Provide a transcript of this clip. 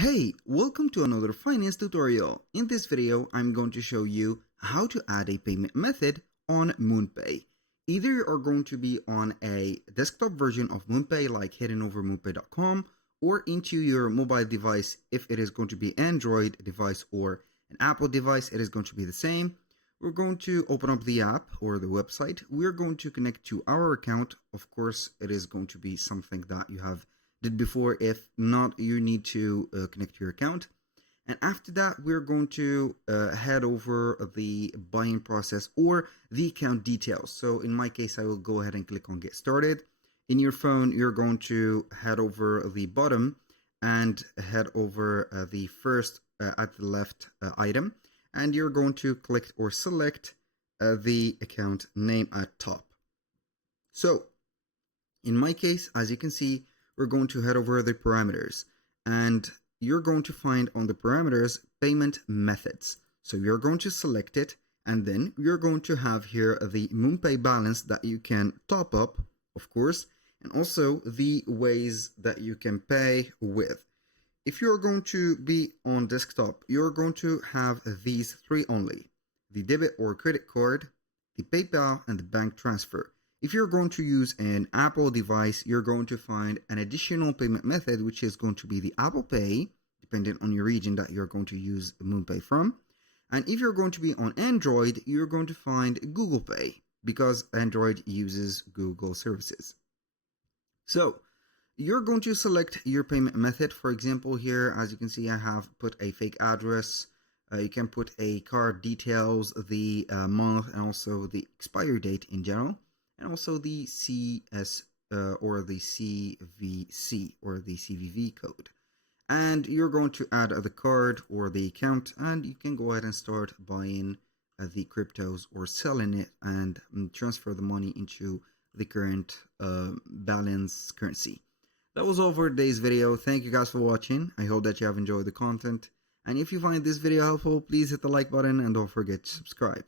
Hey, welcome to another finance tutorial. In this video, I'm going to show you how to add a payment method on MoonPay. Either you are going to be on a desktop version of MoonPay like heading over moonpay.com or into your mobile device. If it is going to be Android device or an Apple device, it is going to be the same. We're going to open up the app or the website. We're going to connect to our account. Of course, it is going to be something that you have did before. If not, you need to connect your account. And after that, we're going to head over the buying process or the account details. So in my case, I will go ahead and click on get started. In your phone, you're going to head over the bottom and head over the first at the left item. And you're going to click or select the account name at top. So in my case, as you can see, we're going to head over the parameters and you're going to find on the parameters payment methods. So you're going to select it and then you're going to have here the MoonPay balance that you can top up, of course, and also the ways that you can pay with. If you're going to be on desktop, you're going to have these three only: the debit or credit card, the PayPal, and the bank transfer. If you're going to use an Apple device, you're going to find an additional payment method, which is going to be the Apple Pay, depending on your region that you're going to use MoonPay from. And if you're going to be on Android, you're going to find Google Pay because Android uses Google services. So you're going to select your payment method. For example, here, as you can see, I have put a fake address. You can put a card details, the month, and also the expiry date in general, and also the CS or the CVC or the CVV code. And you're going to add the card or the account, and you can go ahead and start buying the cryptos or selling it and transfer the money into the current balance currency. That was all for today's video. Thank you guys for watching. I hope that you have enjoyed the content. And if you find this video helpful, please hit the like button and don't forget to subscribe.